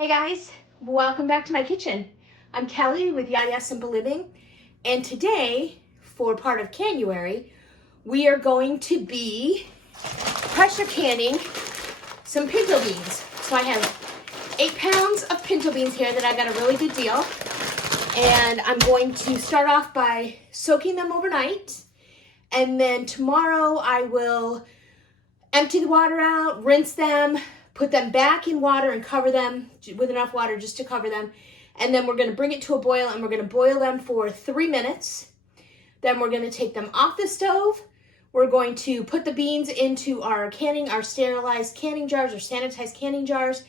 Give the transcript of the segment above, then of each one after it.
Hey guys, welcome back to my kitchen. I'm Kelly with Yaya Simple Living, and today, for part of January, we are going to be pressure canning some pinto beans. So I have 8 pounds of pinto beans here that I got a really good deal, and I'm going to start off by soaking them overnight, and then tomorrow I will empty the water out, rinse them, put them back in water and cover them with enough water just to cover them. And then we're going to bring it to a boil, and we're going to boil them for 3 minutes. Then we're going to take them off the stove. We're going to put the beans into our sterilized canning jars or sanitized canning jars,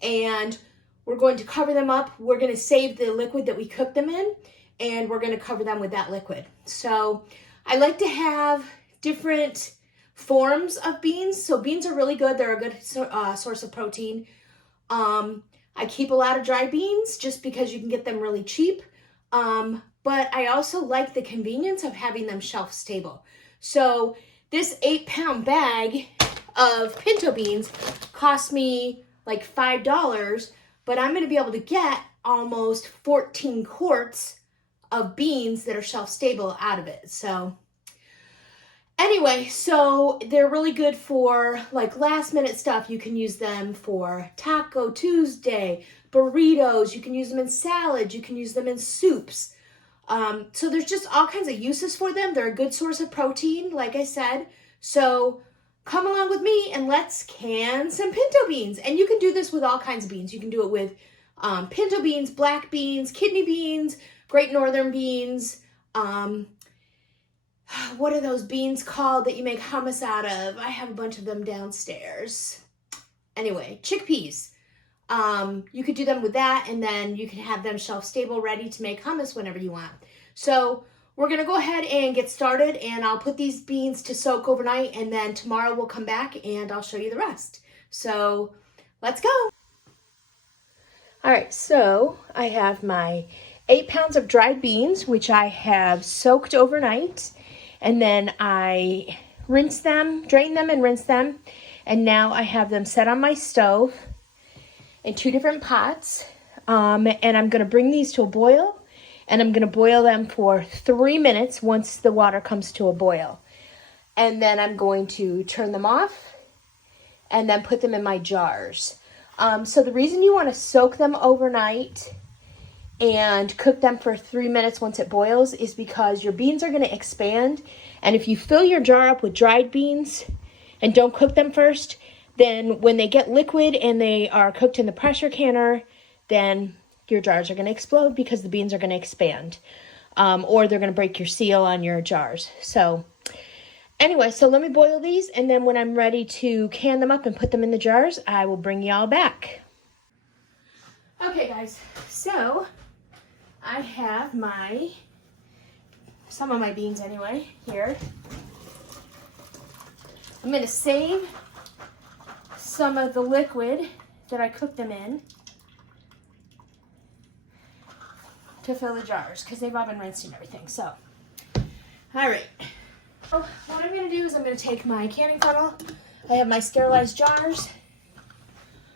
and we're going to cover them up. We're going to save the liquid that we cooked them in, and we're going to cover them with that liquid. So I like to have different forms of beans. So beans are really good. They're a good source of protein. I keep a lot of dry beans just because you can get them really cheap. But I also like the convenience of having them shelf stable. So this 8-pound bag of pinto beans cost me like $5, but I'm going to be able to get almost 14 quarts of beans that are shelf stable out of it. So anyway, so they're really good for like last minute stuff. You can use them for Taco Tuesday, burritos. You can use them in salads. You can use them in soups. So there's just all kinds of uses for them. They're a good source of protein, like I said. So come along with me and let's can some pinto beans. And you can do this with all kinds of beans. You can do it with pinto beans, black beans, kidney beans, Great Northern beans, what are those beans called that you make hummus out of? I have a bunch of them downstairs. Anyway, chickpeas. You could do them with that, and then you can have them shelf stable ready to make hummus whenever you want. So we're going to go ahead and get started, and I'll put these beans to soak overnight, and then tomorrow we'll come back and I'll show you the rest. So let's go. All right, so I have my 8 pounds of dried beans, which I have soaked overnight. And then I rinse them, drain them and rinse them. And now I have them set on my stove in 2 different pots. And I'm going to bring these to a boil. And I'm going to boil them for 3 minutes once the water comes to a boil. And then I'm going to turn them off and then put them in my jars. So the reason you want to soak them overnight and cook them for 3 minutes once it boils is because your beans are going to expand. And if you fill your jar up with dried beans and don't cook them first, then when they get liquid and they are cooked in the pressure canner, then your jars are going to explode because the beans are going to expand. Or they're going to break your seal on your jars. So anyway, so let me boil these, and then when I'm ready to can them up and put them in the jars, I will bring y'all back. Okay guys, so I have some of my beans anyway, here. I'm going to save some of the liquid that I cooked them in to fill the jars, because they've all been rinsed and everything, so. All right. So what I'm going to do is I'm going to take my canning funnel. I have my sterilized jars.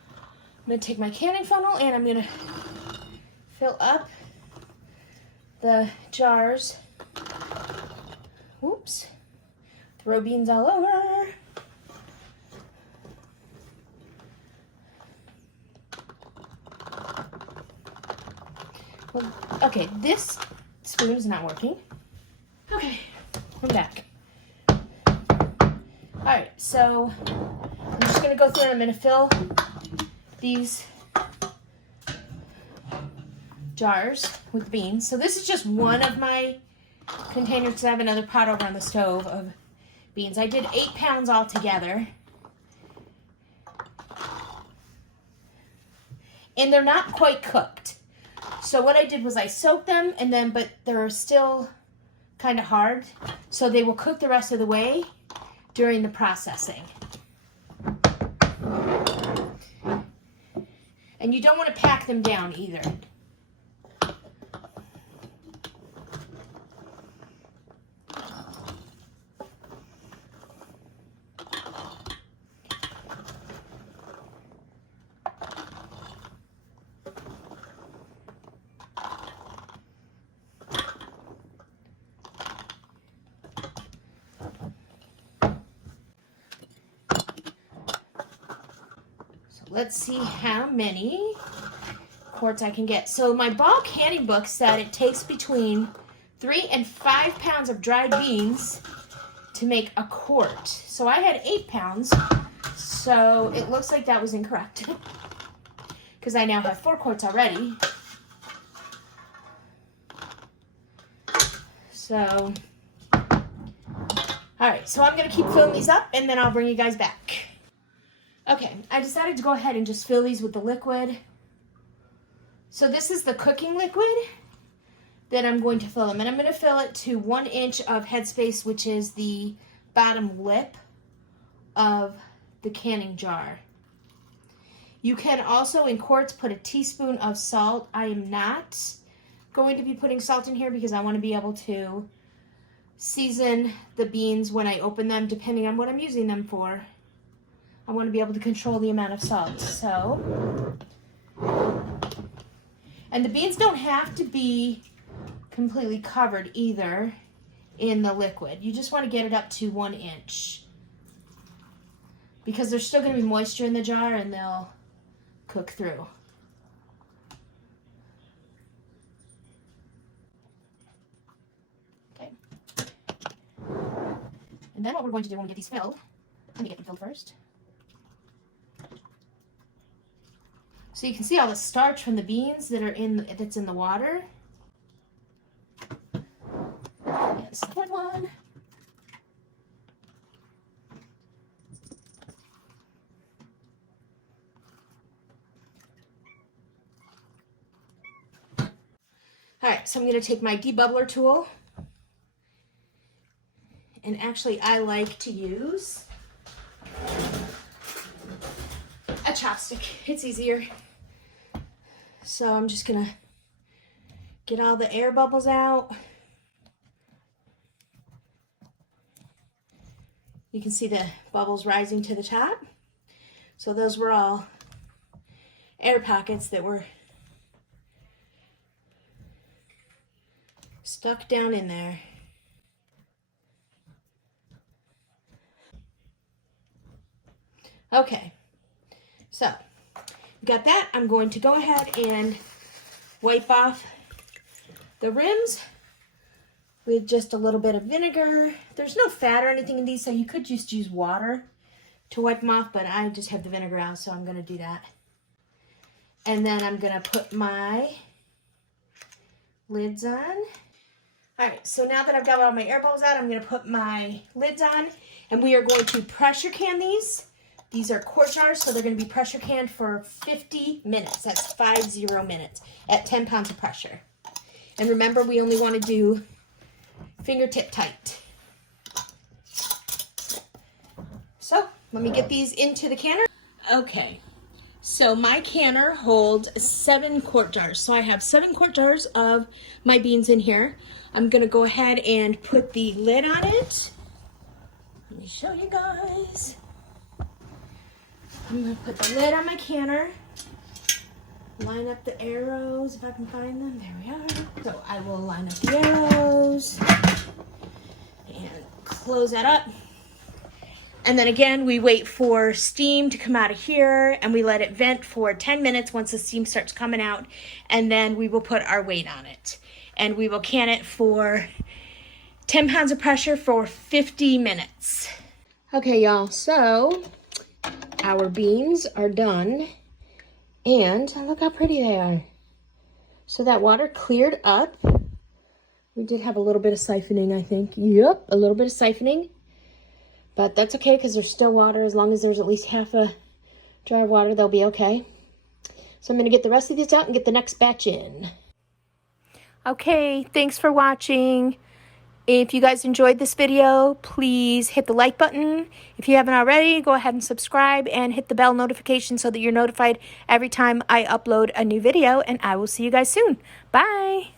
I'm going to take my canning funnel and I'm going to fill up the jars. Oops. Throw beans all over. Well, okay, this spoon is not working. Okay, I'm back. All right, so I'm just going to go through and I'm going to fill these jars with beans. So this is just one of my containers, because I have another pot over on the stove of beans. I did 8 pounds altogether. And they're not quite cooked. So what I did was I soaked them, and then, but they're still kind of hard. So they will cook the rest of the way during the processing. And you don't want to pack them down either. let's see how many quarts I can get. So my bulk canning book said it takes between 3 and 5 pounds of dried beans to make a quart. So I had 8 pounds, so it looks like that was incorrect because I now have 4 quarts already. So, all right, so I'm gonna keep filling these up and then I'll bring you guys back. Okay, I decided to go ahead and just fill these with the liquid. So this is the cooking liquid that I'm going to fill them. And I'm going to fill it to 1 inch of headspace, which is the bottom lip of the canning jar. You can also, in quarts, put a teaspoon of salt. I am not going to be putting salt in here because I want to be able to season the beans when I open them, depending on what I'm using them for. I want to be able to control the amount of salt. So, and the beans don't have to be completely covered either in the liquid. You just want to get it up to 1 inch because there's still going to be moisture in the jar and they'll cook through. Okay. And then what we're going to do when we get these filled, let me get them filled first. So you can see all the starch from the beans that are that's in the water. And second one. All right, so I'm going to take my debubbler tool. And actually, I like to use a chopstick. It's easier. So I'm just gonna get all the air bubbles out. You can see the bubbles rising to the top. So those were all air pockets that were stuck down in there. Okay, so got that. I'm going to go ahead and wipe off the rims with just a little bit of vinegar. There's no fat or anything in these, so you could just use water to wipe them off, but I just have the vinegar out, so I'm going to do that. And then I'm going to put my lids on. All right, so now that I've got all my air bubbles out, I'm going to put my lids on, and we are going to pressure can these. These are quart jars, so they're going to be pressure canned for 50 minutes. That's 50 minutes at 10 pounds of pressure. And remember, we only want to do fingertip tight. So let me get these into the canner. Okay, so my canner holds 7 quart jars. So I have 7 quart jars of my beans in here. I'm going to go ahead and put the lid on it. Let me show you guys. I'm going to put the lid on my canner, line up the arrows if I can find them. There we are. So I will line up the arrows and close that up. And then again, we wait for steam to come out of here and we let it vent for 10 minutes once the steam starts coming out. And then we will put our weight on it. And we will can it for 10 pounds of pressure for 50 minutes. Okay, y'all, so our beans are done, and look how pretty they are. So that water cleared up. We did have a little bit of siphoning, I think. Yep, a little bit of siphoning. But that's okay because there's still water. As long as there's at least half a jar of water, they'll be okay. So I'm going to get the rest of these out and get the next batch in. Okay, thanks for watching. If you guys enjoyed this video, please hit the like button. If you haven't already, go ahead and subscribe and hit the bell notification so that you're notified every time I upload a new video. And I will see you guys soon. Bye.